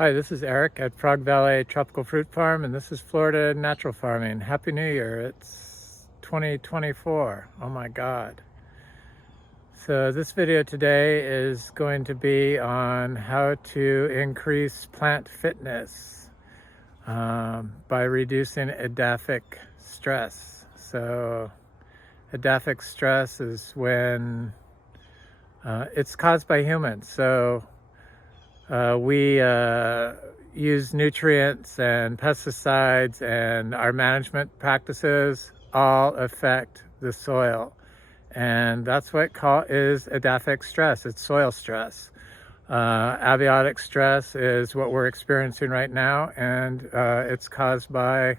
Hi, this is Eric at Frog Valley Tropical Fruit Farm, and this is Florida Natural Farming. Happy New Year. It's 2024. Oh my God. So this video today is going to be on how to increase plant fitness by reducing edaphic stress. So edaphic stress is when it's caused by humans. So we use nutrients and pesticides, and our management practices all affect the soil. And that's what is edaphic stress. It's soil stress. Abiotic stress is what we're experiencing right now, and it's caused by,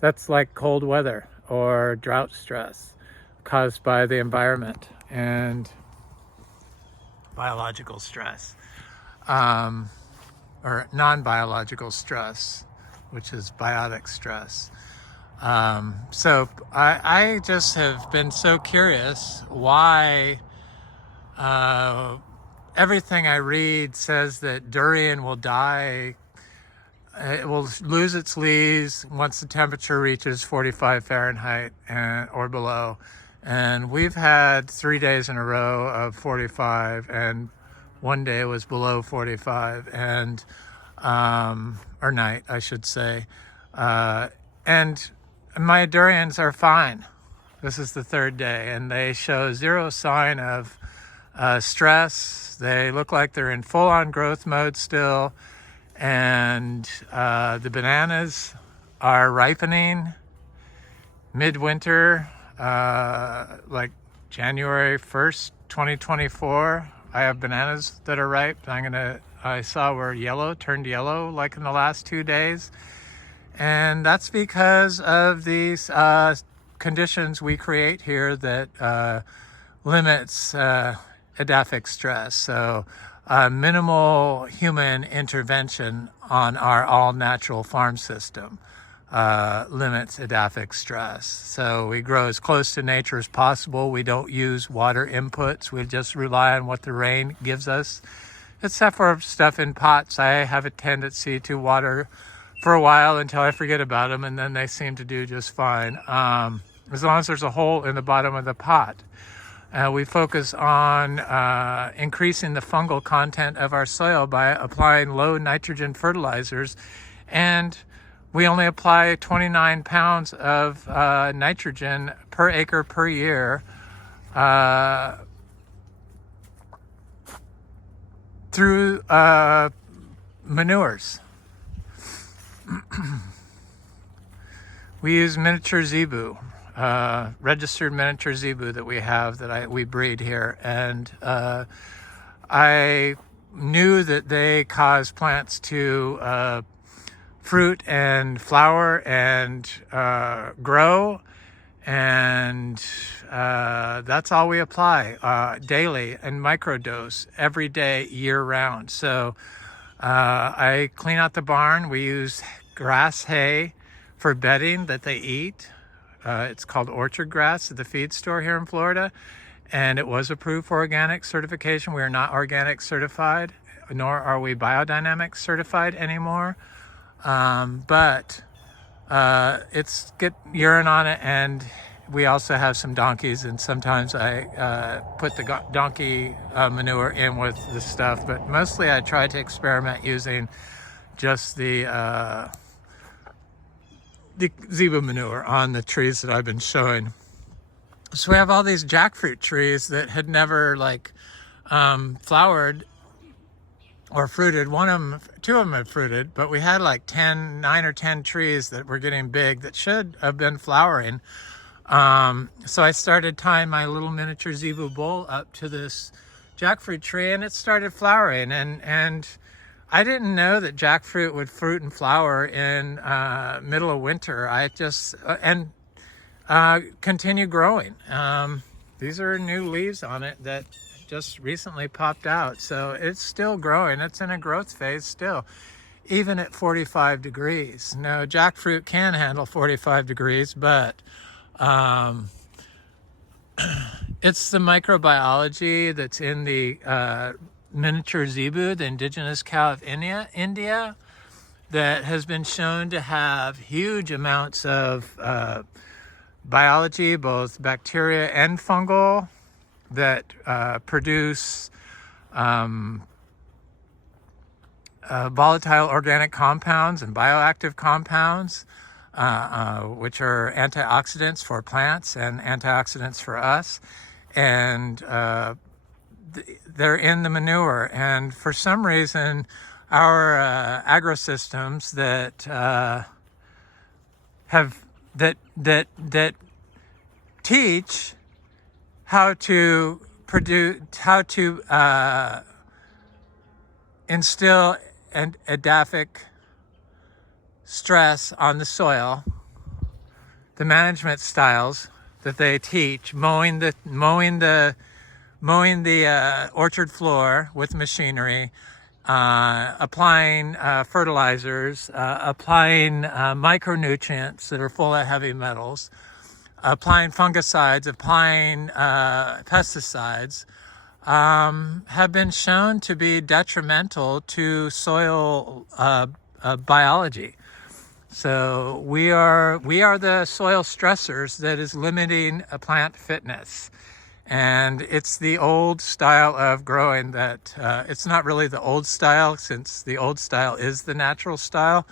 that's like cold weather or drought stress caused by the environment, and biological stress. Or non-biological stress, which is biotic stress. So I just have been so curious why everything I read says that durian will die, it will lose its leaves once the temperature reaches 45 Fahrenheit or below. And we've had 3 days in a row of 45, and one day was below 45, and or night, I should say. And my durians are fine. This is the third day, and they show zero sign of stress. They look like they're in full-on growth mode still, and the bananas are ripening midwinter, like January 1st, 2024. I have bananas that are ripe. I saw were turned yellow like in the last 2 days. And that's because of these conditions we create here that limits edaphic stress. So minimal human intervention on our all-natural farm system limits edaphic stress. So we grow as close to nature as possible. We don't use water inputs. We just rely on what the rain gives us. Except for stuff in pots, I have a tendency to water for a while until I forget about them, and then they seem to do just fine, as long as there's a hole in the bottom of the pot. We focus on increasing the fungal content of our soil by applying low nitrogen fertilizers, and we only apply 29 pounds of nitrogen per acre per year through manures. We use miniature zebu, registered miniature zebu that we have, that we breed here, and I knew that they cause plants to fruit and flower and grow, and that's all we apply daily and microdose every day, year round. So I clean out the barn. We use grass hay for bedding that they eat. It's called orchard grass at the feed store here in Florida, and it was approved for organic certification. We are not organic certified, nor are we biodynamic certified anymore. But it's get urine on it, and we also have some donkeys, and sometimes I put the donkey manure in with the stuff, but mostly I try to experiment using just the zebu manure on the trees that I've been showing. So we have all these jackfruit trees that had never flowered or fruited. Two of them had fruited, but we had like 9 or 10 trees that were getting big that should have been flowering. So I started tying my little miniature zebu bowl up to this jackfruit tree, and it started flowering. And I didn't know that jackfruit would fruit and flower in middle of winter. I just continue growing. These are new leaves on it that just recently popped out, so it's still growing. It's in a growth phase still, even at 45 degrees. Now, jackfruit can handle 45 degrees, but it's the microbiology that's in the miniature zebu, the indigenous cow of India, that has been shown to have huge amounts of biology, both bacteria and fungal, that produce volatile organic compounds and bioactive compounds, which are antioxidants for plants and antioxidants for us. And they're in the manure. And for some reason, our agrosystems that that teach how to instill an Edaphic stress on the soil, the management styles that they teach, mowing the orchard floor with machinery, applying fertilizers, applying micronutrients that are full of heavy metals, applying fungicides, applying pesticides, have been shown to be detrimental to soil biology. So we are the soil stressors that is limiting a plant fitness. And it's the old style of growing that, it's not really the old style, since the old style is the natural style,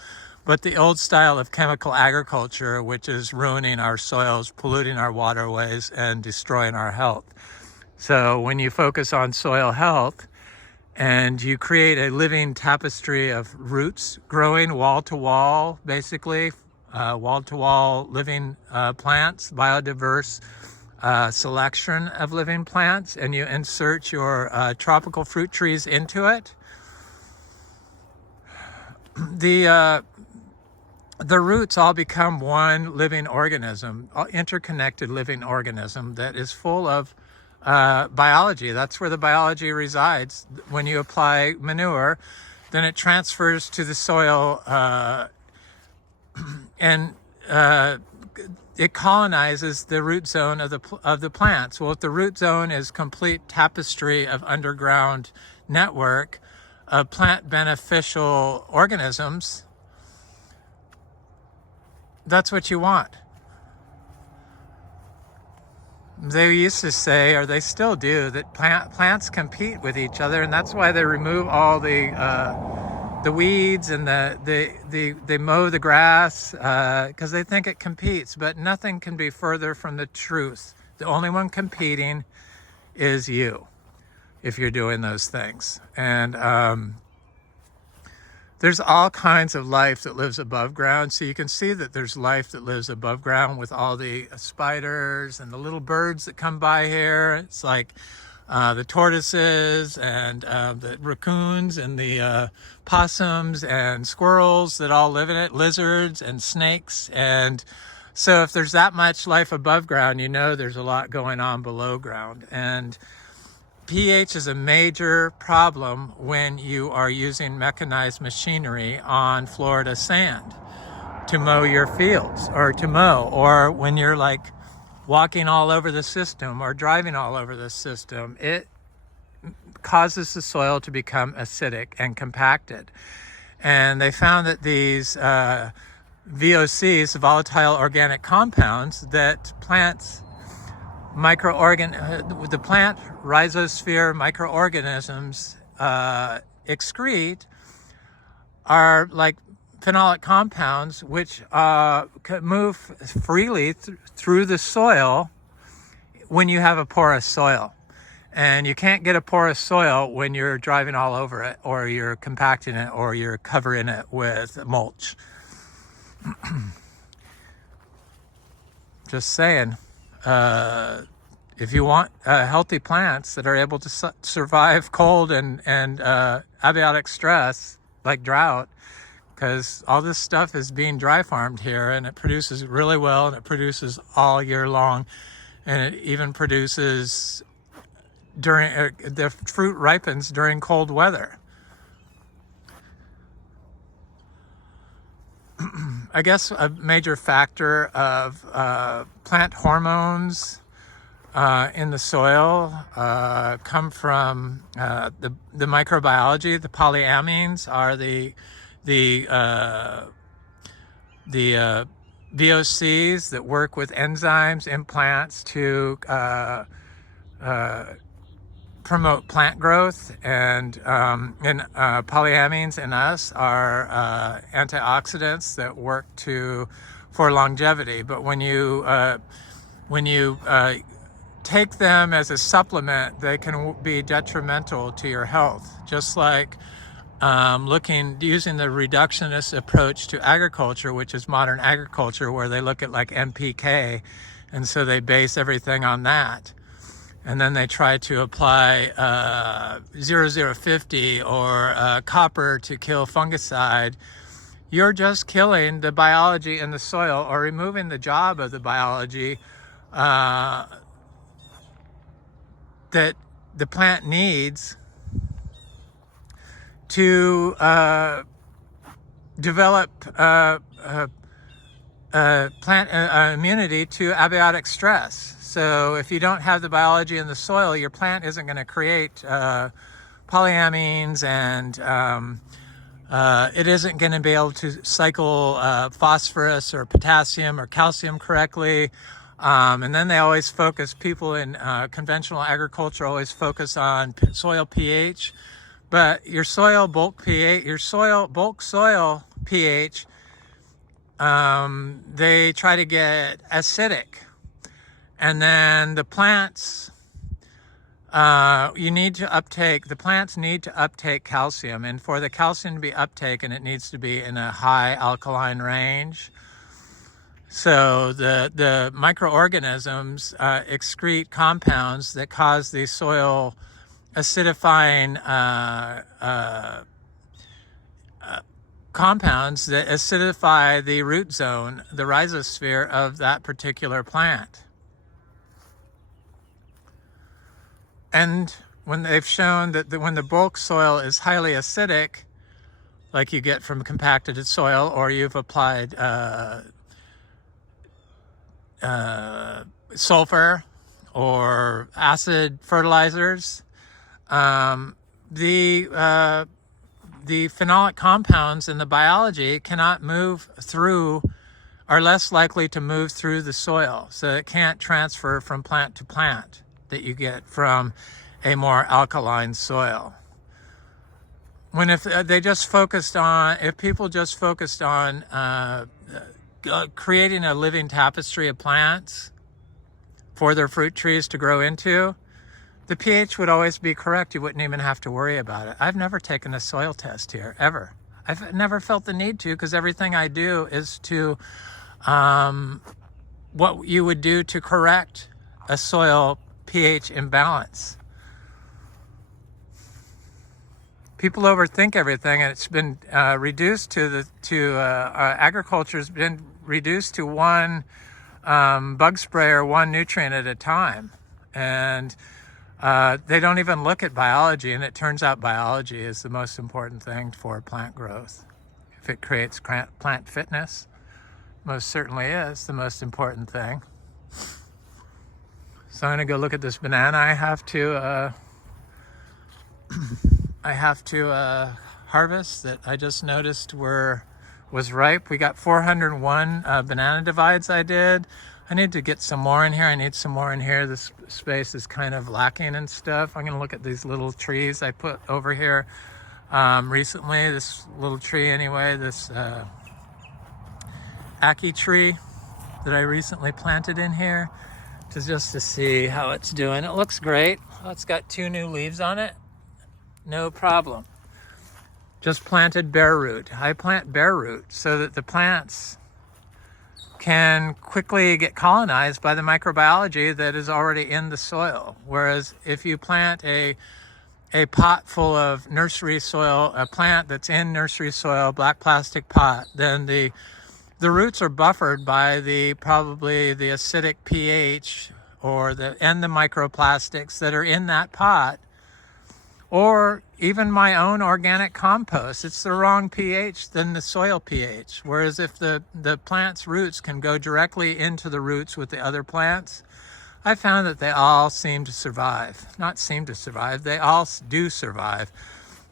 but the old style of chemical agriculture, which is ruining our soils, polluting our waterways, and destroying our health. So when you focus on soil health and you create a living tapestry of roots growing wall to wall, basically, wall to wall living plants, biodiverse selection of living plants, and you insert your tropical fruit trees into it, the roots all become one living organism, interconnected living organism that is full of biology. That's where the biology resides. When you apply manure, then it transfers to the soil and it colonizes the root zone of the plants. Well, if the root zone is complete tapestry of underground network of plant beneficial organisms, that's what you want. They used to say, or they still do, that plants compete with each other, and that's why they remove all the weeds and they mow the grass because they think it competes. But nothing can be further from the truth. The only one competing is you, if you're doing those things. And there's all kinds of life that lives above ground. So you can see that there's life that lives above ground with all the spiders and the little birds that come by here. It's like the tortoises and the raccoons and the possums and squirrels that all live in it, lizards and snakes. And so if there's that much life above ground, you know there's a lot going on below ground. And pH is a major problem when you are using mechanized machinery on Florida sand to mow your fields, or or when you're like walking all over the system or driving all over the system. It causes the soil to become acidic and compacted. And they found that these VOCs, volatile organic compounds, that plants the plant rhizosphere microorganisms excrete are like phenolic compounds, which move freely through the soil when you have a porous soil. And you can't get a porous soil when you're driving all over it, or you're compacting it, or you're covering it with mulch. Just saying. If you want healthy plants that are able to survive cold and abiotic stress, like drought, because all this stuff is being dry farmed here, and it produces really well, and it produces all year long, and it even produces during the fruit ripens during cold weather. I guess a major factor of plant hormones in the soil come from the microbiology. The polyamines are the VOCs that work with enzymes in plants to promote plant growth, and polyamines in us are antioxidants that work for longevity. But when you take them as a supplement, they can be detrimental to your health. Just like using the reductionist approach to agriculture, which is modern agriculture, where they look at like NPK, and so they base everything on that. And then they try to apply 0050 or copper to kill fungicide. You're just killing the biology in the soil, or removing the job of the biology that the plant needs to develop plant immunity to abiotic stress. So if you don't have the biology in the soil, your plant isn't going to create polyamines, and it isn't going to be able to cycle phosphorus or potassium or calcium correctly. And then they always focus, people in conventional agriculture always focus on soil pH, but your soil bulk pH, bulk soil pH, they try to get acidic. And then the plants, the plants need to uptake calcium, and for the calcium to be uptaken, it needs to be in a high alkaline range. So the microorganisms excrete compounds that cause the soil acidifying compounds that acidify the root zone, the rhizosphere of that particular plant. And when they've shown that when the bulk soil is highly acidic, like you get from compacted soil, or you've applied sulfur or acid fertilizers, the phenolic compounds in the biology cannot move through, are less likely to move through the soil, so it can't transfer from plant to plant that you get from a more alkaline soil. If people just focused on creating a living tapestry of plants for their fruit trees to grow into, the pH would always be correct. You wouldn't even have to worry about it. I've never taken a soil test here, ever. I've never felt the need to, because everything I do is to what you would do to correct a soil pH imbalance. People overthink everything, and it's been reduced agriculture's been reduced to one bug spray or one nutrient at a time, and they don't even look at biology. And it turns out biology is the most important thing for plant growth. If it creates plant fitness, most certainly is the most important thing. So I'm going to go look at this banana. I have to harvest that I just noticed was ripe. We got 401 banana divides I did. I need to get some more in here. I need some more in here. This space is kind of lacking and stuff. I'm going to look at these little trees I put over here recently. This little tree anyway, this ackee tree that I recently planted in here, just to see how it's doing. It looks great. Oh, it's got 2 new leaves on it. No problem. Just planted bare root. I plant bare root so that the plants can quickly get colonized by the microbiology that is already in the soil. Whereas if you plant a pot full of nursery soil, a plant that's in nursery soil, black plastic pot, then the roots are buffered by probably the acidic pH and the microplastics that are in that pot, or even my own organic compost. It's the wrong pH than the soil pH. Whereas if the plant's roots can go directly into the roots with the other plants, I found that they all seem to survive. Not seem to survive, they all do survive.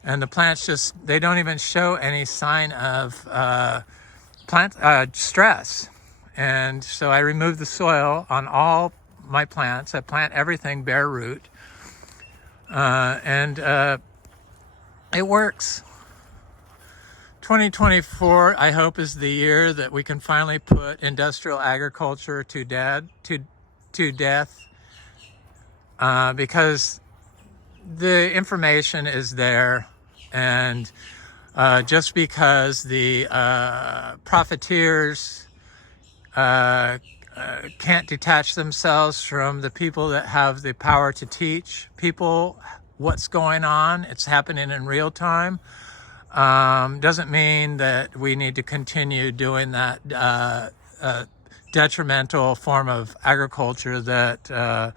And the plants just, they don't even show any sign of plant stress. And so I removed the soil on all my plants. I plant everything bare root. And it works. 2024, I hope, is the year that we can finally put industrial agriculture to death, because the information is there, and just because the profiteers can't detach themselves from the people that have the power to teach people what's going on, it's happening in real time, doesn't mean that we need to continue doing that detrimental form of agriculture that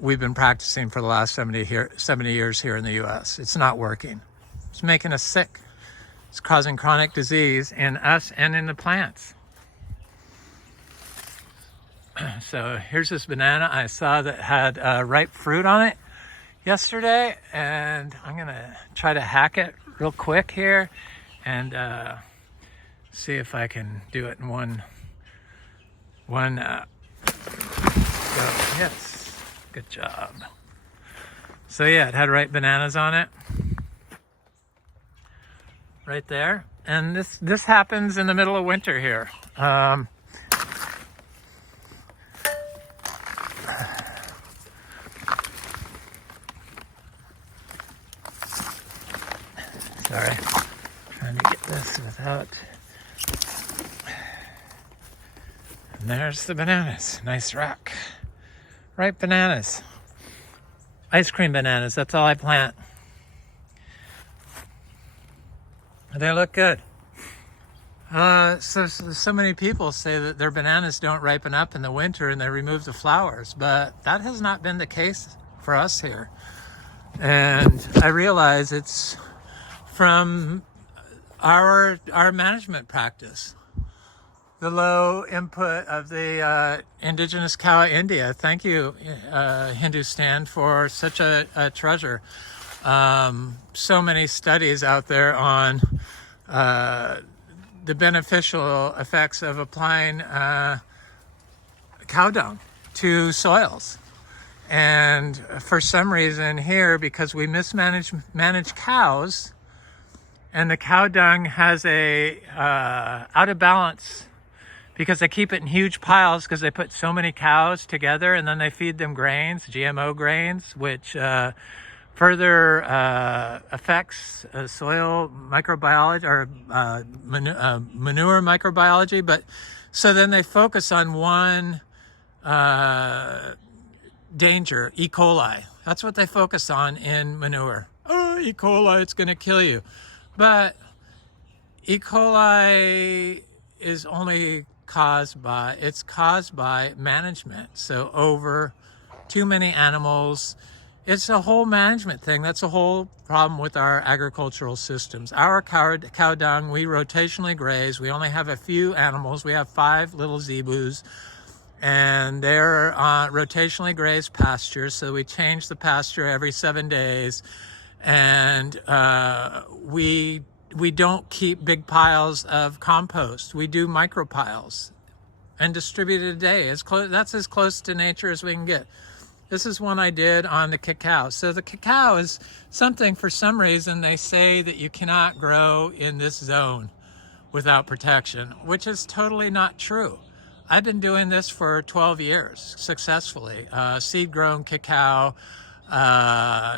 we've been practicing for the last 70 years here in the US. It's not working. It's making us sick. It's causing chronic disease in us and in the plants. So here's this banana I saw that had ripe fruit on it yesterday, and I'm gonna try to hack it real quick here and see if I can do it in one go. Yes, good job. So yeah, it had ripe bananas on it right there, and this happens in the middle of winter here. Sorry, trying to get this without. And there's the bananas. Nice rock. Ripe bananas. Ice cream bananas. That's all I plant. They look good. So many people say that their bananas don't ripen up in the winter and they remove the flowers, but that has not been the case for us here. And I realize it's from our management practice. The low input of the indigenous cow of India. Thank you, Hindustan, for such a treasure. So many studies out there on the beneficial effects of applying cow dung to soils. And for some reason here, because we manage cows, and the cow dung has a out of balance, because they keep it in huge piles because they put so many cows together, and then they feed them grains, GMO grains, which further affects soil microbiology or manure microbiology. But so then they focus on one danger, E. coli. That's what they focus on in manure. Oh, E. coli, it's going to kill you. But E. coli is only caused by management. So over too many animals. It's a whole management thing. That's a whole problem with our agricultural systems. Our cow dung, we rotationally graze. We only have a few animals. We have 5 little zebus, and they're rotationally grazed pastures. So we change the pasture every 7 days, and we don't keep big piles of compost. We do micro piles and distribute it a day. That's as close to nature as we can get. This is one I did on the cacao. So the cacao is something, for some reason, they say that you cannot grow in this zone without protection, which is totally not true. I've been doing this for 12 years successfully. Seed-grown cacao.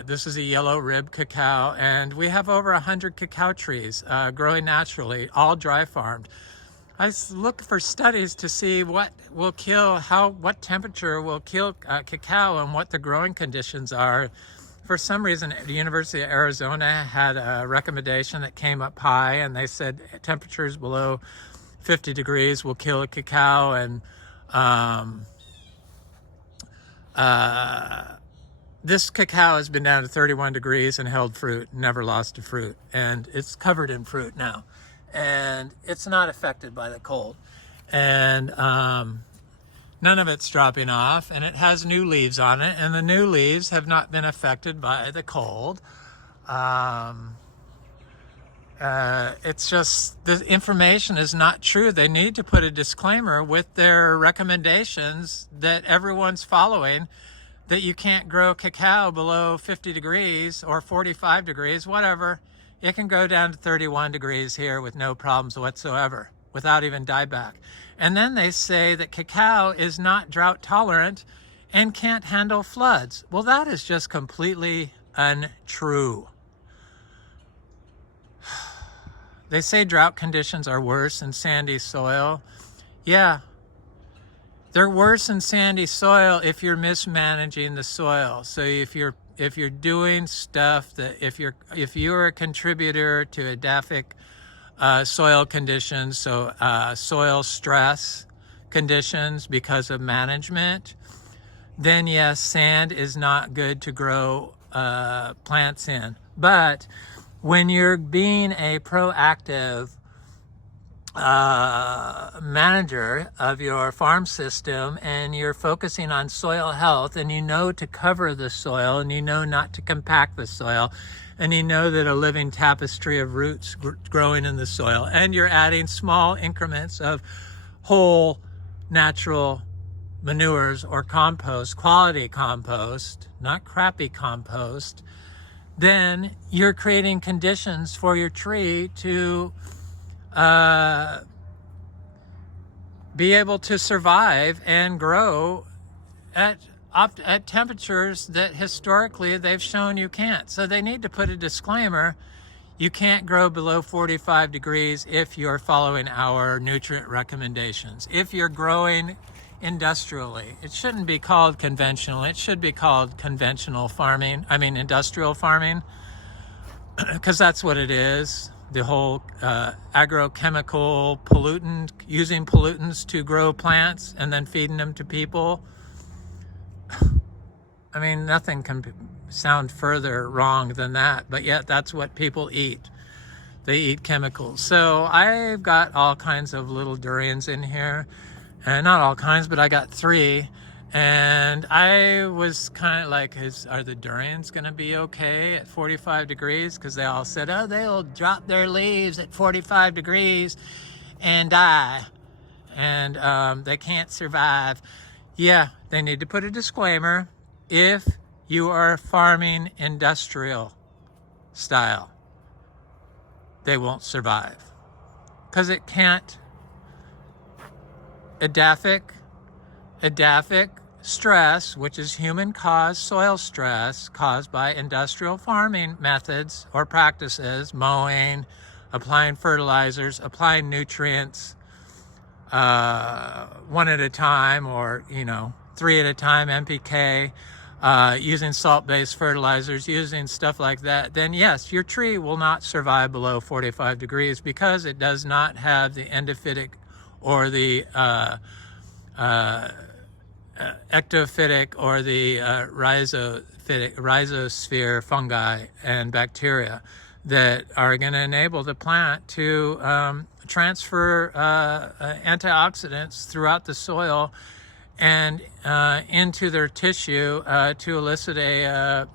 This is a yellow rib cacao, and we have over 100 cacao trees growing naturally, all dry farmed. I look for studies to see what temperature will kill cacao and what the growing conditions are. For some reason, the University of Arizona had a recommendation that came up high, and they said temperatures below 50 degrees will kill a cacao, and this cacao has been down to 31 degrees and held fruit, never lost a fruit, and it's covered in fruit now, and it's not affected by the cold. And None of it's dropping off, and it has new leaves on it, and the new leaves have not been affected by the cold. It's just the information is not true. They need to put a disclaimer with their recommendations that everyone's following, that you can't grow cacao below 50 degrees or 45 degrees, whatever. It can go down to 31 degrees here with no problems whatsoever, without even dieback. And then they say that cacao is not drought tolerant and can't handle floods. Well, that is just completely untrue. They say drought conditions are worse in sandy soil. Yeah, they're worse in sandy soil if you're mismanaging the soil. So if you're doing stuff that if you're a contributor to edaphic soil conditions, so soil stress conditions because of management, then yes, sand is not good to grow plants in. But when you're being a proactive manager of your farm system and you're focusing on soil health, and you know to cover the soil, and you know not to compact the soil, and you know that a living tapestry of roots growing in the soil, and you're adding small increments of whole natural manures or compost, quality compost, not crappy compost, then you're creating conditions for your tree to be able to survive and grow at temperatures that historically they've shown you can't. So they need to put a disclaimer: you can't grow below 45 degrees if you're following our nutrient recommendations. If you're growing industrially, it shouldn't be called conventional. It should be called conventional farming. I mean, industrial farming, because that's what it is. The whole agrochemical pollutant, using pollutants to grow plants and then feeding them to people. I mean, nothing can sound further wrong than that, but yet that's what people eat. They eat chemicals. So I've got all kinds of little durians in here. And not all kinds, but I got 3. And I was kind of like, are the durians going to be okay at 45 degrees? Because they all said, oh, they'll drop their leaves at 45 degrees and die. And they can't survive. Yeah, they need to put a disclaimer: if you are farming industrial style, they won't survive. Because it can't. Edaphic stress, which is human-caused soil stress caused by industrial farming methods or practices, mowing, applying fertilizers, applying nutrients one at a time, or 3 at a time, NPK, using salt-based fertilizers, using stuff like that, then yes, your tree will not survive below 45 degrees because it does not have the endophytic or the ectophytic or the rhizosphere fungi and bacteria that are going to enable the plant to transfer antioxidants throughout the soil and into their tissue to elicit a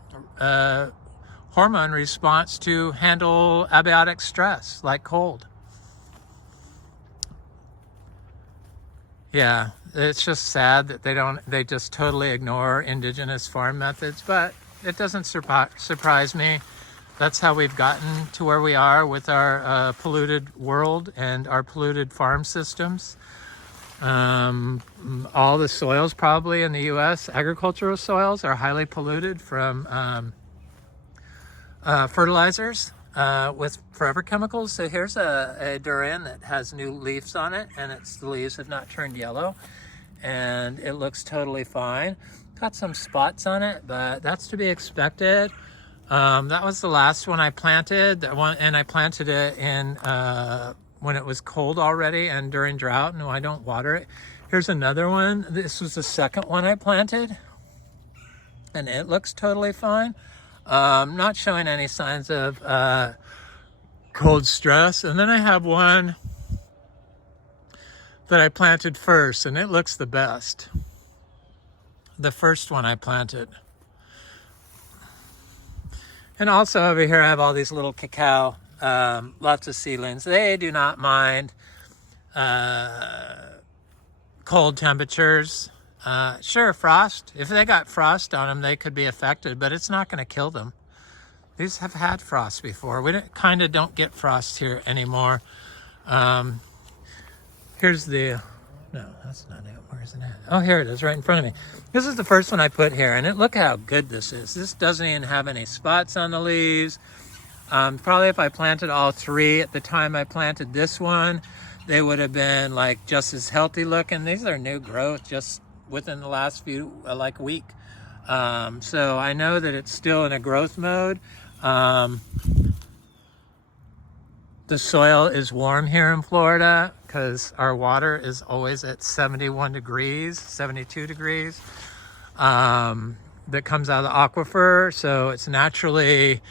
hormone response to handle abiotic stress like cold. Yeah, it's just sad that they just totally ignore indigenous farm methods, but it doesn't surprise me. That's how we've gotten to where we are with our polluted world and our polluted farm systems. All the soils probably in the U.S., agricultural soils, are highly polluted from fertilizers with forever chemicals. So here's a durian that has new leaves on it, and the leaves have not turned yellow, and it looks totally fine. Got some spots on it, but that's to be expected. That was the last one I planted, and I planted it in when it was cold already and during drought. No, I don't water it. Here's another one. This was the second one I planted, and it looks totally fine. Not showing any signs of cold stress. And then I have one that I planted first, and it looks the best. The first one I planted. And also over here I have all these little cacao, lots of seedlings. They do not mind cold temperatures. Sure, frost. If they got frost on them, they could be affected, but it's not going to kill them. These have had frost before. We kind of don't get frost here anymore. Here's the, no, that's not it. Where is it at? Oh, here it is, right in front of me. This is the first one I put here, and look how good this is. This doesn't even have any spots on the leaves. Probably if I planted all three at the time I planted this one, they would have been like just as healthy looking. These are new growth just within the last few, like week. So I know that it's still in a growth mode. The soil is warm here in Florida because our water is always at 71 degrees, 72 degrees, that comes out of the aquifer. So it's naturally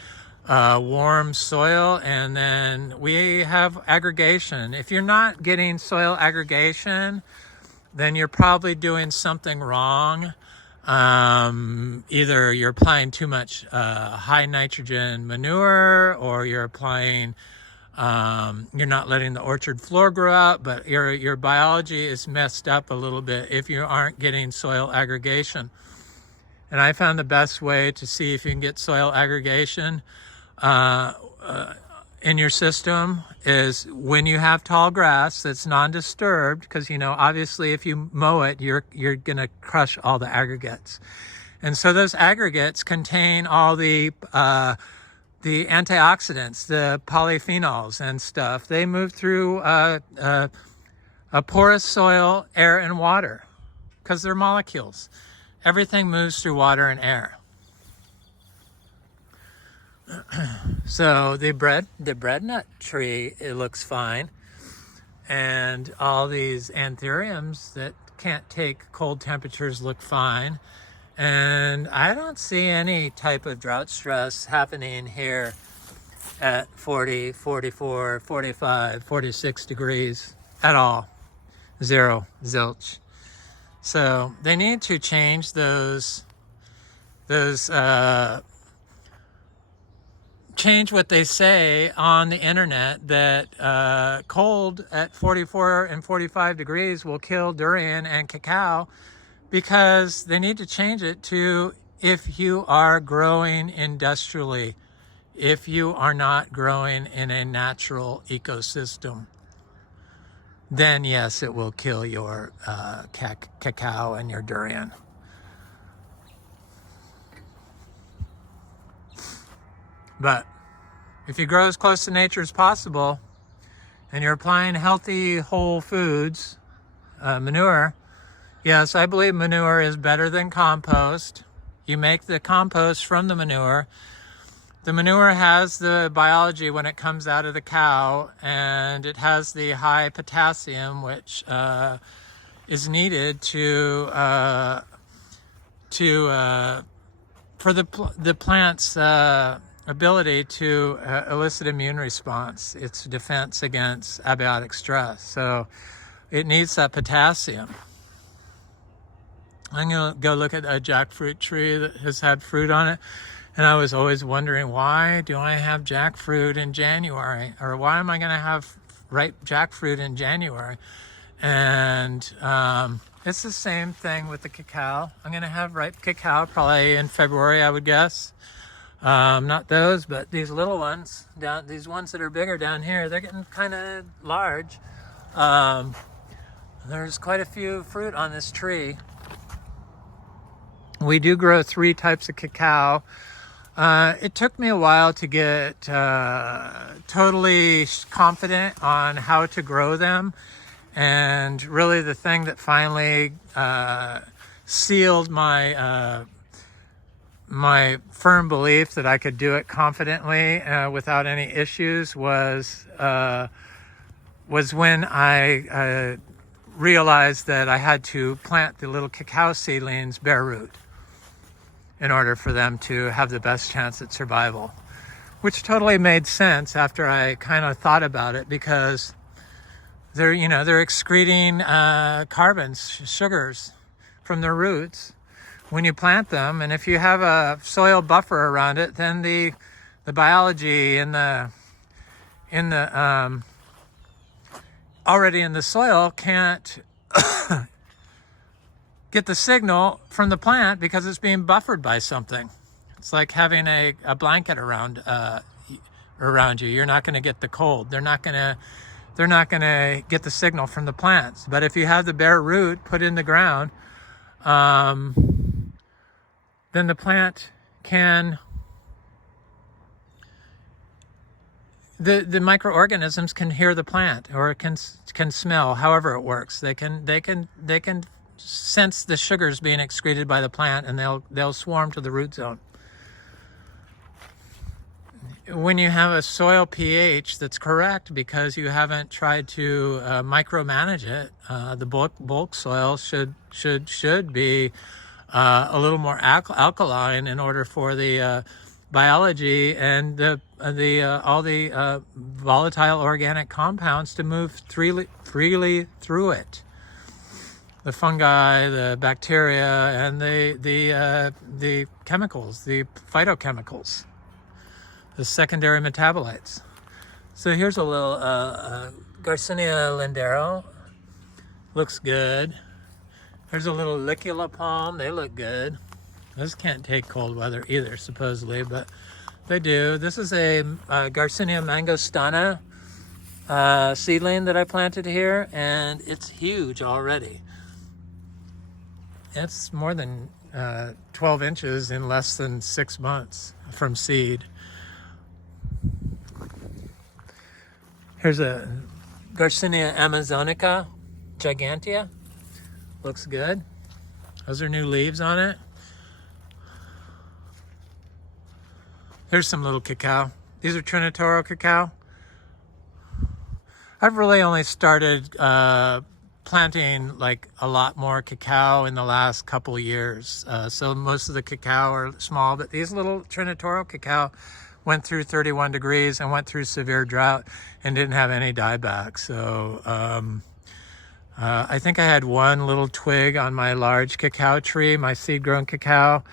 warm soil. And then we have aggregation. If you're not getting soil aggregation, then you're probably doing something wrong. Either you're applying too much high nitrogen manure, or you're applying you're not letting the orchard floor grow out, but your biology is messed up a little bit if you aren't getting soil aggregation. And I found the best way to see if you can get soil aggregation in your system is when you have tall grass that's non-disturbed, because obviously if you mow it, you're gonna crush all the aggregates. And so those aggregates contain all the antioxidants, the polyphenols and stuff. They move through a porous soil, air, and water because they're molecules. Everything moves through water and air. So the breadnut tree, it looks fine. And all these anthuriums that can't take cold temperatures look fine. And I don't see any type of drought stress happening here at 40, 44, 45, 46 degrees at all. Zero, zilch. So they need to change change what they say on the internet that cold at 44 and 45 degrees will kill durian and cacao, because they need to change it to if you are growing industrially, if you are not growing in a natural ecosystem, then yes, it will kill your cacao and your durian. But if you grow as close to nature as possible and you're applying healthy whole foods, manure, yes, I believe manure is better than compost. You make the compost from the manure. The manure has the biology when it comes out of the cow, and it has the high potassium, which is needed for the plant's ability to elicit immune response, its defense against abiotic stress. So it needs that potassium. I'm gonna go look at a jackfruit tree that has had fruit on it, and I was always wondering, why do I have jackfruit in January, or why am I gonna have ripe jackfruit in January? And it's the same thing with the cacao. I'm gonna have ripe cacao probably in February, I would guess. Not those, but these little ones down, these ones that are bigger down here, they're getting kind of large. There's quite a few fruit on this tree. We do grow 3 types of cacao. It took me a while to get totally confident on how to grow them. And really the thing that finally sealed my my firm belief that I could do it confidently without any issues was when I realized that I had to plant the little cacao seedlings bare root in order for them to have the best chance at survival, which totally made sense after I kind of thought about it, because they're excreting carbons, sugars from their roots when you plant them. And if you have a soil buffer around it, then the biology in the already in the soil can't get the signal from the plant because it's being buffered by something. It's like having a blanket around you. You're not going to get the cold. They're not going to get the signal from the plants. But if you have the bare root put in the ground, then the plant can, the microorganisms can hear the plant, or can smell, however it works. They can sense the sugars being excreted by the plant, and they'll swarm to the root zone. When you have a soil pH that's correct, because you haven't tried to micromanage it, the bulk soil should be a little more alkaline in order for the biology and all the volatile organic compounds to move freely through it. The fungi, the bacteria, and the chemicals, the phytochemicals, the secondary metabolites. So here's a little Garcinia lindero. Looks good. There's a little Licula palm. They look good. Those can't take cold weather either, supposedly, but they do. This is a Garcinia mangostana seedling that I planted here, and it's huge already. It's more than 12 inches in less than 6 months from seed. Here's a Garcinia amazonica gigantea. Looks good. Those are new leaves on it. Here's some little cacao. These are Trinitoro cacao. I've really only started planting like a lot more cacao in the last couple years. So most of the cacao are small, but these little Trinitoro cacao went through 31 degrees and went through severe drought and didn't have any dieback. So I think I had one little twig on my large cacao tree, my seed-grown cacao,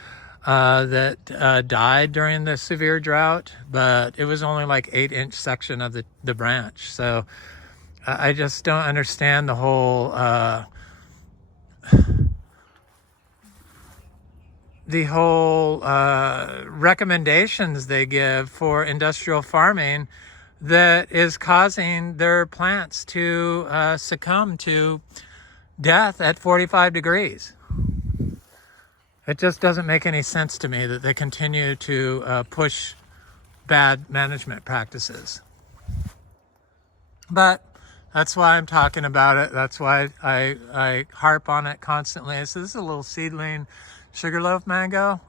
that died during the severe drought, but it was only like 8-inch section of the branch. So I just don't understand the whole recommendations they give for industrial farming that is causing their plants to succumb to death at 45 degrees. It just doesn't make any sense to me that they continue to push bad management practices. But that's why I'm talking about it. That's why I harp on it constantly. So this is a little seedling sugarloaf mango,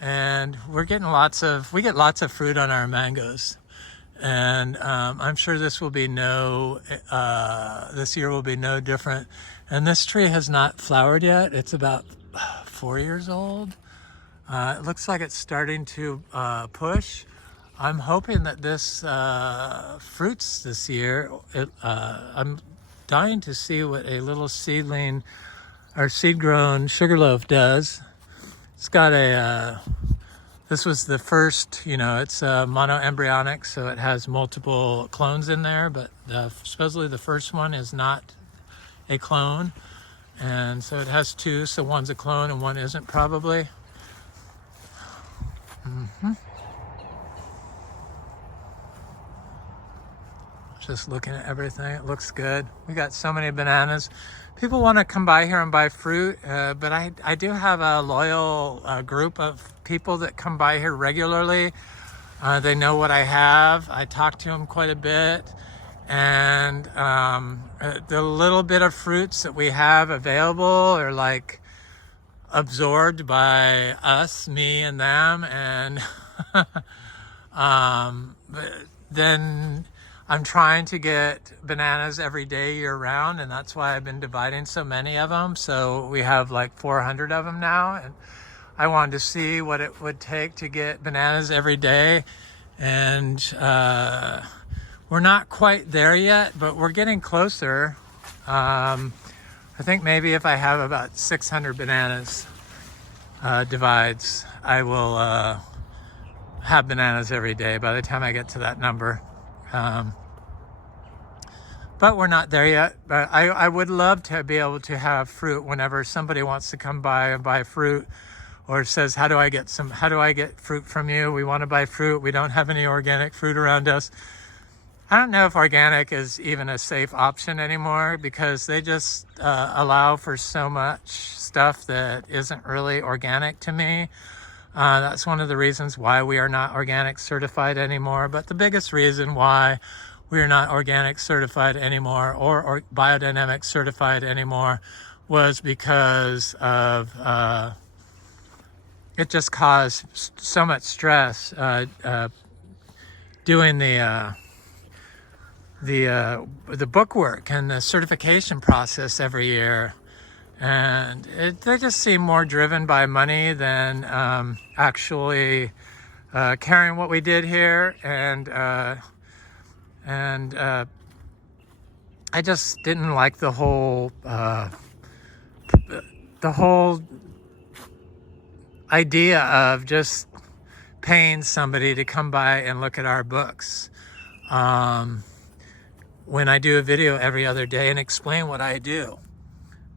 and we get lots of fruit on our mangoes. And I'm sure this year will be no different. And this tree has not flowered yet. It's about 4 years old. It looks like it's starting to push. I'm hoping that this fruits this year. I'm dying to see what a little seedling or seed-grown sugarloaf does. It's got this was the first, it's monoembryonic, so it has multiple clones in there, but supposedly the first one is not a clone. And so it has two, so one's a clone and one isn't probably. Just looking at everything, it looks good. We got so many bananas. People want to come by here and buy fruit, but I do have a loyal group of people that come by here regularly. They know what I have. I talk to them quite a bit. And the little bit of fruits that we have available are like absorbed by us, me and them. And then I'm trying to get bananas every day year round, and that's why I've been dividing so many of them. So we have like 400 of them now, and I wanted to see what it would take to get bananas every day. And we're not quite there yet, but we're getting closer. I think maybe if I have about 600 bananas divides, I will have bananas every day by the time I get to that number. But we're not there yet. But I would love to be able to have fruit whenever somebody wants to come by and buy fruit, or says, how do I get fruit from you? We want to buy fruit. We don't have any organic fruit around us. I don't know if organic is even a safe option anymore, because they just allow for so much stuff that isn't really organic to me. That's one of the reasons why we are not organic certified anymore. But the biggest reason why we are not organic certified anymore, or biodynamic certified anymore, was because of it just caused so much stress doing the bookwork and the certification process every year. And they just seem more driven by money than actually caring what we did here. And I just didn't like the whole idea of just paying somebody to come by and look at our books. When I do a video every other day and explain what I do,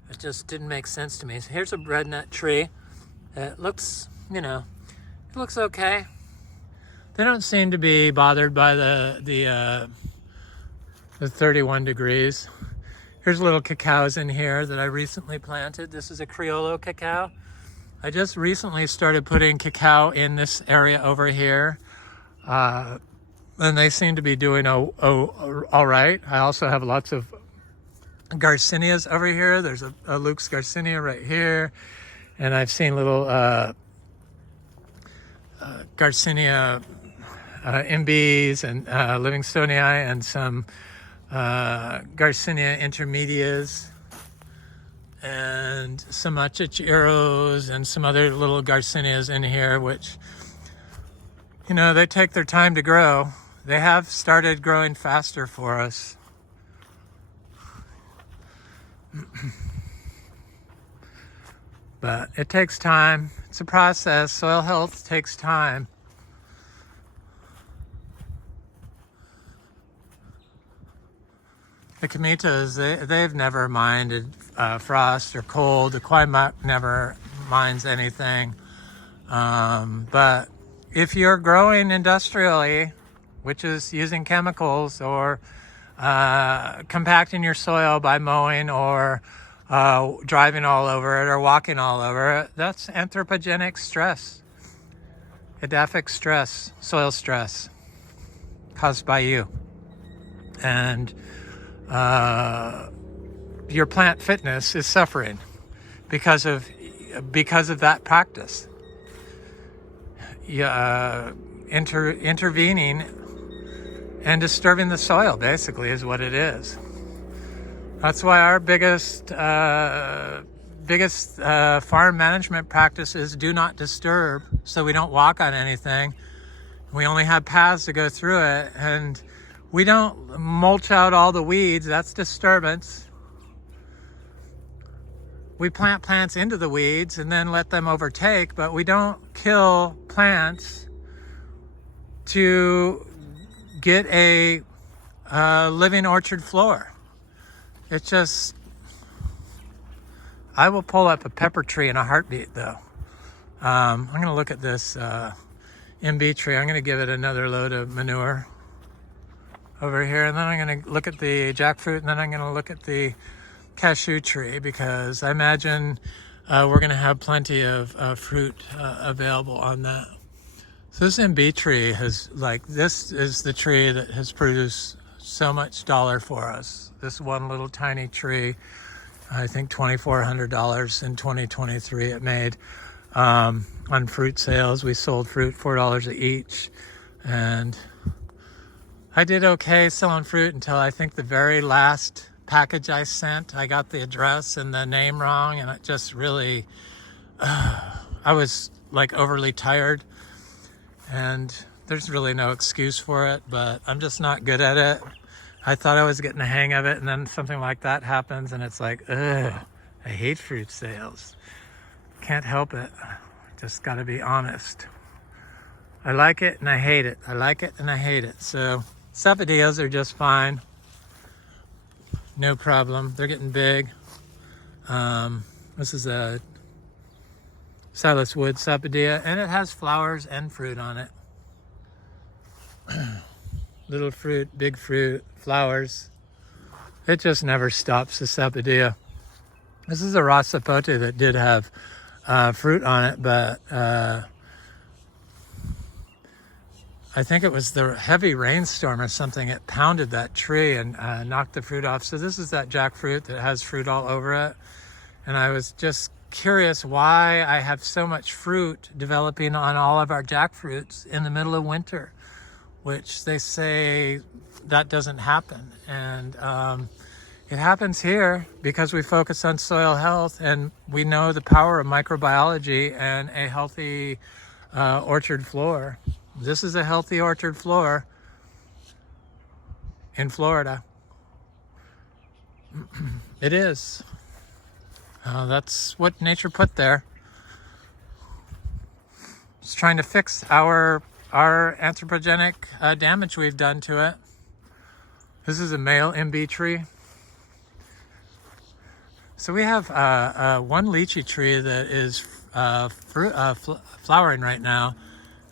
it just didn't make sense to me. So here's a breadnut tree. It looks, it looks okay. They don't seem to be bothered by the 31 degrees. Here's little cacaos in here that I recently planted. This is a Criollo cacao. I just recently started putting cacao in this area over here. And they seem to be doing all right. I also have lots of Garcinias over here. There's a Luke's Garcinia right here. And I've seen little Garcinia MBs and Livingstonii, and some Garcinia intermedias, and some Achicheros, and some other little Garcinias in here, which, they take their time to grow. They have started growing faster for us. But it takes time. It's a process. Soil health takes time. The Kamitas, they've never minded frost or cold. The Quaimak never minds anything. But if you're growing industrially, which is using chemicals, or compacting your soil by mowing, or driving all over it, or walking all over it, that's anthropogenic stress. Edaphic stress, soil stress, caused by you. And your plant fitness is suffering because of that practice. Intervening and disturbing the soil, basically, is what it is. That's why our biggest farm management practice is do not disturb, so we don't walk on anything. We only have paths to go through it, and we don't mulch out all the weeds. That's disturbance. We plant plants into the weeds and then let them overtake, but we don't kill plants to get a living orchard floor. It's just, I will pull up a pepper tree in a heartbeat, though. I'm going to look at this MB tree. I'm going to give it another load of manure over here, and then I'm going to look at the jackfruit, and then I'm going to look at the cashew tree, because I imagine we're going to have plenty of fruit available on that. So this MB tree this is the tree that has produced so much dollar for us. This one little tiny tree, I think $2,400 in 2023 it made. On fruit sales, we sold fruit $4 each, and I did okay selling fruit until I think the very last package I sent, I got the address and the name wrong, and it just really, I was like overly tired, and there's really no excuse for it, but I'm just not good at it. I thought I was getting the hang of it, and then something like that happens, and it's like, ugh, I hate fruit sales. Can't help it. Just got to be honest. I like it and I hate it. I like it and I hate it. So sapodillas are just fine. No problem. They're getting big. This is a Silas Wood sapodilla, and it has flowers and fruit on it. Little fruit, big fruit, flowers. It just never stops, the sapodilla. This is a raw sapote that did have fruit on it, but I think it was the heavy rainstorm or something. It pounded that tree and knocked the fruit off. So this is that jackfruit that has fruit all over it. And I was just curious why I have so much fruit developing on all of our jackfruits in the middle of winter, which they say that doesn't happen. And it happens here because we focus on soil health, and we know the power of microbiology and a healthy orchard floor. This is a healthy orchard floor in Florida. It is. That's what nature put there. It's trying to fix our anthropogenic damage we've done to it. This is a male MB tree. So we have one lychee tree that is flowering right now.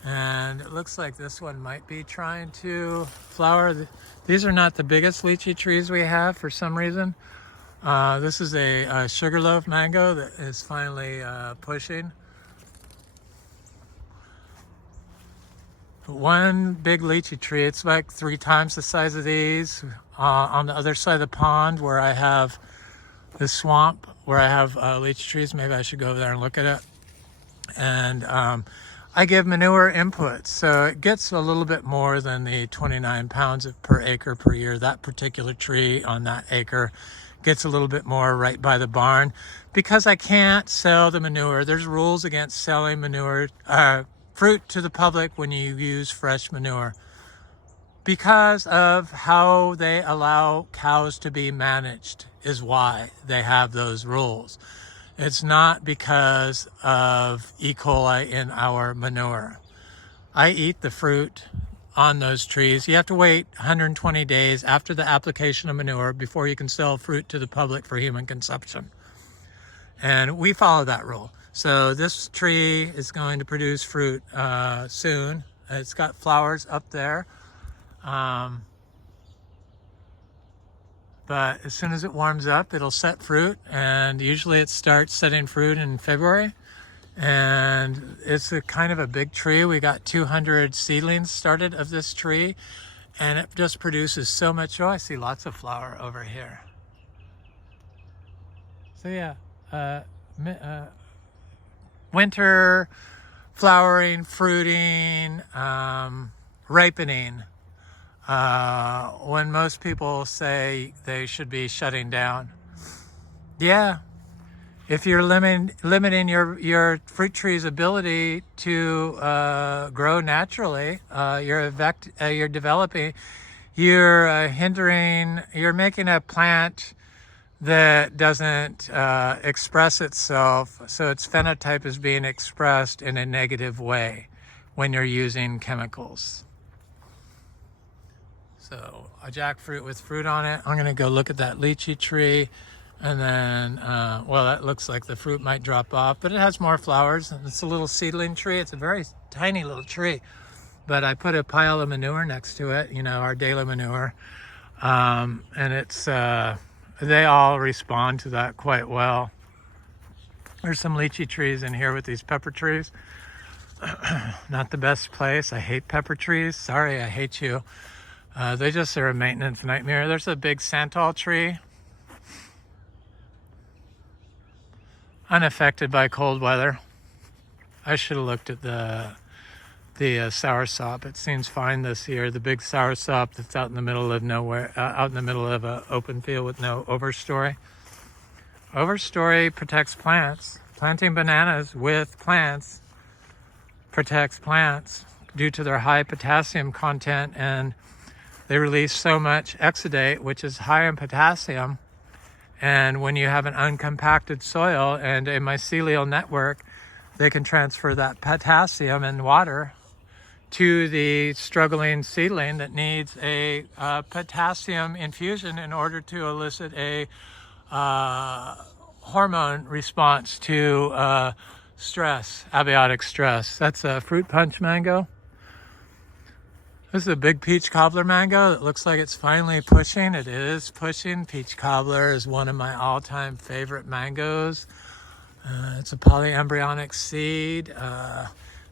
And it looks like this one might be trying to flower. These are not the biggest lychee trees we have for some reason. This is a sugarloaf mango that is finally pushing. One big lychee tree, it's like 3 times the size of these. On the other side of the pond where I have the swamp, where I have lychee trees, maybe I should go over there and look at it. And I give manure input, so it gets a little bit more than the 29 pounds per acre per year. That particular tree on that acre gets a little bit more right by the barn because I can't sell the manure. There's rules against selling manure, fruit to the public when you use fresh manure because of how they allow cows to be managed is why they have those rules. It's not because of E. coli in our manure. I eat the fruit on those trees. You have to wait 120 days after the application of manure before you can sell fruit to the public for human consumption. And we follow that rule. So this tree is going to produce fruit soon. It's got flowers up there. But as soon as it warms up, it'll set fruit, and usually it starts setting fruit in February. And it's a kind of a big tree. We got 200 seedlings started of this tree, and it just produces so much joy. I see lots of flower over here. So yeah, winter, flowering, fruiting, ripening. When most people say they should be shutting down. Yeah, if you're limiting your fruit tree's ability to grow naturally, you're developing, you're hindering, you're making a plant that doesn't express itself, so its phenotype is being expressed in a negative way when you're using chemicals. So a jackfruit with fruit on it. I'm gonna go look at that lychee tree, and then, well, that looks like the fruit might drop off, but it has more flowers. It's a little seedling tree. It's a very tiny little tree, but I put a pile of manure next to it, you know, our daily manure, and it's, they all respond to that quite well. There's some lychee trees in here with these pepper trees. Not the best place. I hate pepper trees. Sorry, I hate you. They just are a maintenance nightmare. There's a big santal tree, unaffected by cold weather. I should have looked at the soursop. It seems fine this year. The big soursop that's out in the middle of nowhere, out in the middle of an open field with no overstory. Overstory protects plants. Planting bananas with plants protects plants. due to their high potassium content, and they release so much exudate, which is high in potassium. And when you have an uncompacted soil and a mycelial network, they can transfer that potassium and water to the struggling seedling that needs a potassium infusion in order to elicit a hormone response to stress, abiotic stress. That's a fruit punch mango. This is a big peach cobbler mango. It looks like it's finally pushing. It is pushing. Peach cobbler is one of my all-time favorite mangoes. It's a polyembryonic seed.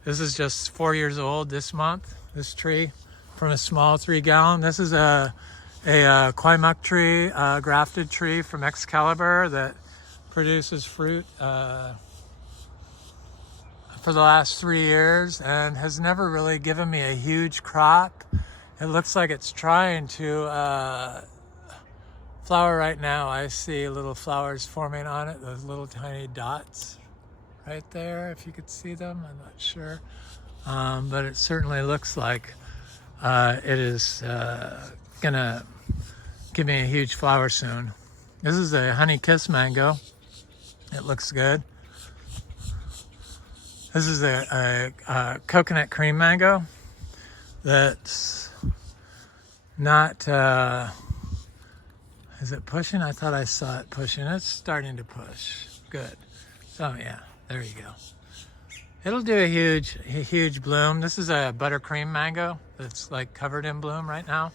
This is just 4 years old this month, this tree, from a small 3-gallon. This is a Quaimuc tree, grafted tree from Excalibur that produces fruit for the last 3 years and has never really given me a huge crop. It looks like it's trying to flower right now. I see little flowers forming on it, those little tiny dots right there, if you could see them. I'm not sure, but it certainly looks like it is gonna give me a huge flower soon. This is a honey kiss mango. It looks good. This is a coconut cream mango that's not, is it pushing? I thought I saw it pushing. It's starting to push. Good. So yeah, there you go. It'll do a huge bloom. This is a buttercream mango that's like covered in bloom right now.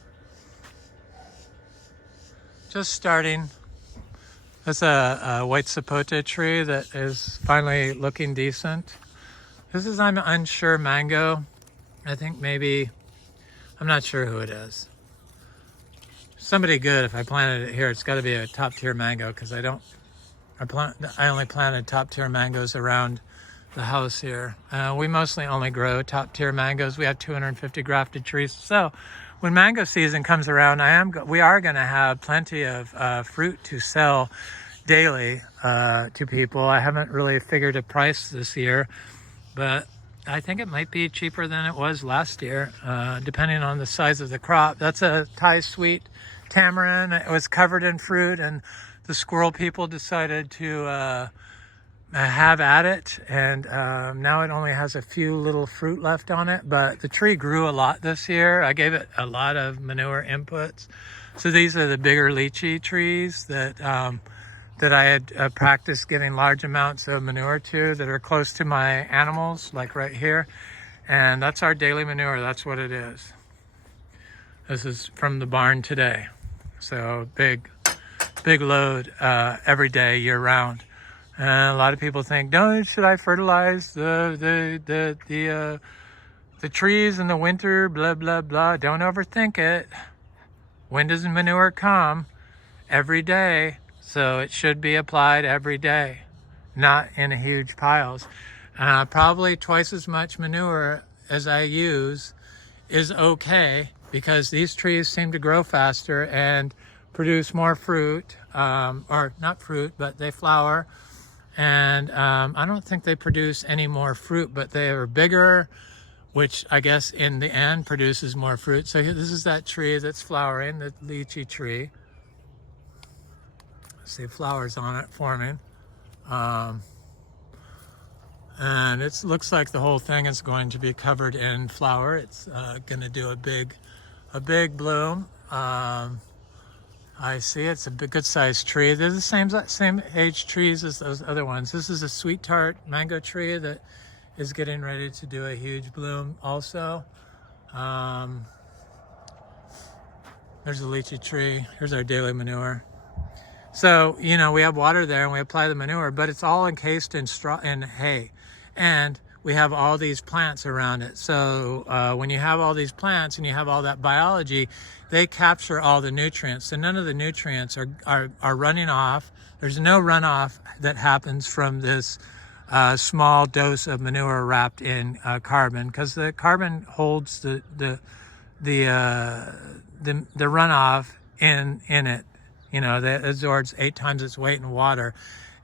Just starting. That's a white sapote tree that is finally looking decent. This is, I'm unsure, mango. I think maybe, I'm not sure who it is. Somebody good. If I planted it here, it's got to be a top tier mango, because I only planted top tier mangoes around the house here. We mostly only grow top tier mangoes. We have 250 grafted trees. So when mango season comes around, we are going to have plenty of fruit to sell daily to people. I haven't really figured a price this year, but I think it might be cheaper than it was last year, depending on the size of the crop. That's a Thai sweet tamarind. It was covered in fruit, and the squirrel people decided to have at it, and now it only has a few little fruit left on it, but the tree grew a lot this year. I gave it a lot of manure inputs. So these are the bigger lychee trees that I had practiced giving large amounts of manure to, that are close to my animals, like right here. And that's our daily manure. That's what it is. This is from the barn today. So big load every day, year round. And a lot of people think, should I fertilize the trees in the winter, blah, blah, blah. Don't overthink it. When does manure come? Every day. So it should be applied every day, not in huge piles. Probably twice as much manure as I use is okay, because these trees seem to grow faster and produce more fruit, or not fruit, but they flower. And I don't think they produce any more fruit, but they are bigger, which I guess in the end produces more fruit. So this is that tree that's flowering, the lychee tree. See flowers on it forming. And it looks like the whole thing is going to be covered in flower. It's going to do a big bloom. I see it's a good sized tree. They're the same age trees as those other ones. This is a sweet tart mango tree that is getting ready to do a huge bloom also. There's a lychee tree. Here's our daily manure. So, we have water there and we apply the manure, but it's all encased in straw and hay. And we have all these plants around it. So when you have all these plants and you have all that biology, they capture all the nutrients. So none of the nutrients are running off. There's no runoff that happens from this small dose of manure wrapped in carbon, because the carbon holds the runoff in it. That absorbs 8 times its weight in water.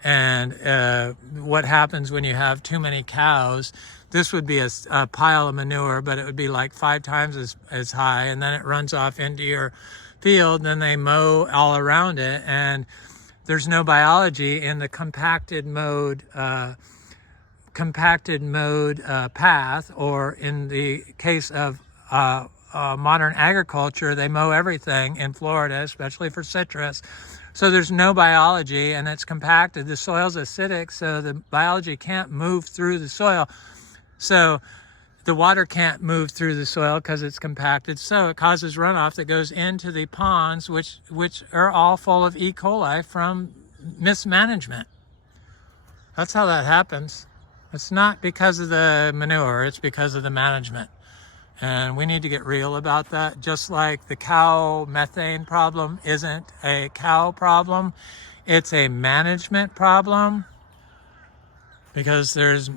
And what happens when you have too many cows, this would be a pile of manure, but it would be like 5 times as high, and then it runs off into your field, and then they mow all around it, and there's no biology in the compacted mode path, or in the case of modern agriculture, they mow everything in Florida, especially for citrus. So there's no biology, and it's compacted. The soil's acidic, so the biology can't move through the soil. So the water can't move through the soil because it's compacted. So it causes runoff that goes into the ponds, which are all full of E. coli from mismanagement. That's how that happens. It's not because of the manure, it's because of the management. And we need to get real about that. Just like the cow methane problem isn't a cow problem, it's a management problem, because there's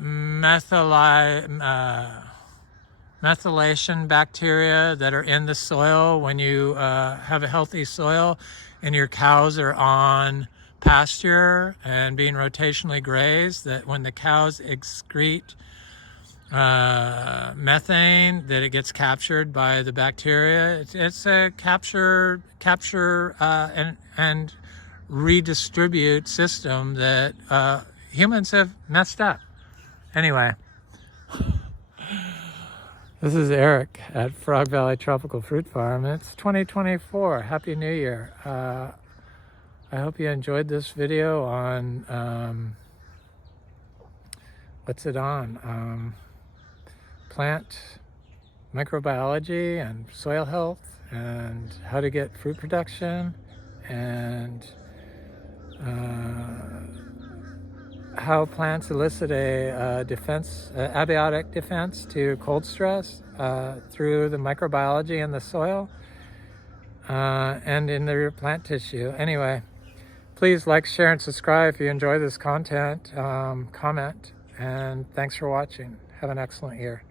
methylation bacteria that are in the soil when you have a healthy soil and your cows are on pasture and being rotationally grazed, that when the cows excrete methane, that it gets captured by the bacteria. It's a capture and redistribute system that humans have messed up. Anyway, this is Eric at Frog Valley Tropical Fruit Farm. It's 2024. Happy New Year. I hope you enjoyed this video on what's it on? Plant microbiology and soil health, and how to get fruit production, and how plants elicit a abiotic defense to cold stress through the microbiology in the soil and in their plant tissue. Anyway, please like, share, and subscribe if you enjoy this content. Comment, and thanks for watching. Have an excellent year.